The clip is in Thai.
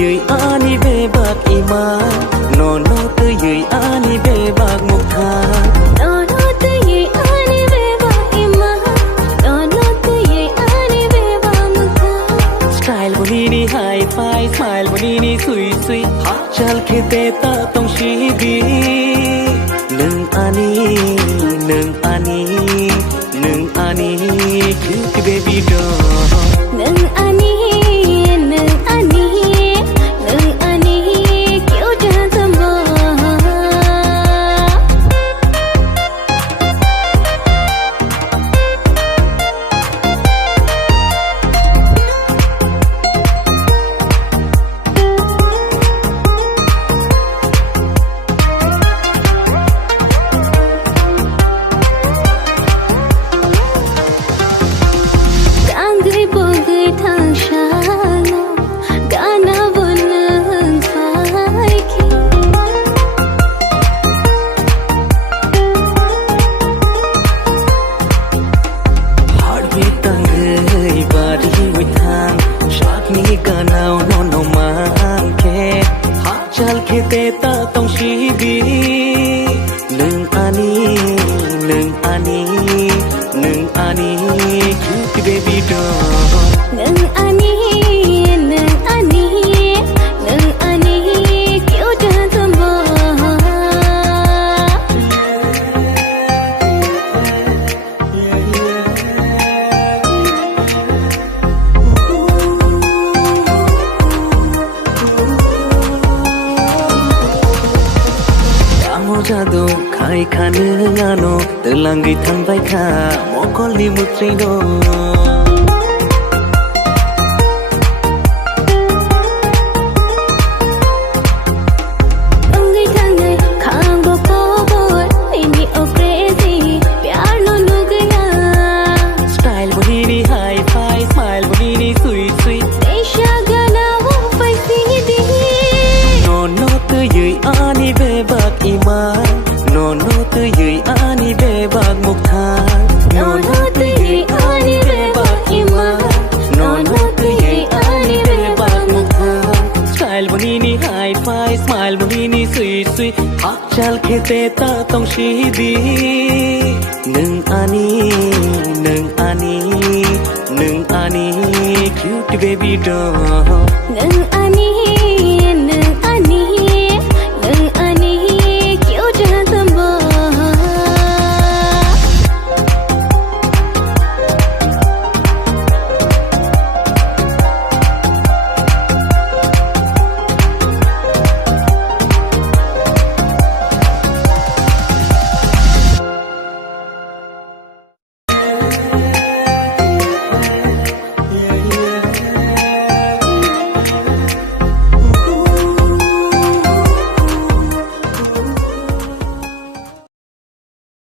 ยืยอานีเบบักอีมาโนโนเตยืยอานีเบบักมุกทาโนโนเตยืยอานีเบบักอีมาโนโนเตยืยอานีเบบักมุกทาสไตล์วันนี้นี่ไฮไฟสไมล์วันนี้นี่สุยสุยฮักจัลเคเตตาต้องชีบีหนึ่งอานีหนึ่งอานีหนึ่งอานีคือเบบี้ดอหนึ่งอานีหนึ่งอานีหนึ่งอานีคิวจะทำบ่เตตาต้องชีบีหนึ่งอานีหนึ่งอานีหนึ่งอานีคือเบบี้ดอหนึ่งอานีหนึ่งอานีหนึ่งอานีคิวจะทำบ่जादू खाई खाने गानो तेलंगी थंग बाई खा मोकोली मुत्रिनो अंगी थंगे खांगो कोबोर इनी ओ क्रेजी प्यार नो नु गया स्टाइल बुनीनी हाई फाई स्माइल बुनीनी स्वीट स्वीट देशा गाना वो पैसी दी नो नो तो ये आनी बेबाक इमाโนโนเตยืยอานีเบบักมุกทาโนโนเตยืยอานีเบบักอีมาโนโนเตยืยอานีเบบักมุกทาสไตล์วันนี้นี่ไฮไฟสไมล์วันนี้นี่สวีทสวีทฮักจัลเคเตตาต้องชีบีหนึ่งอานีหนึ่งอานีหนึ่งอานีคิวต์เบบี้ดอหนึ่งอานี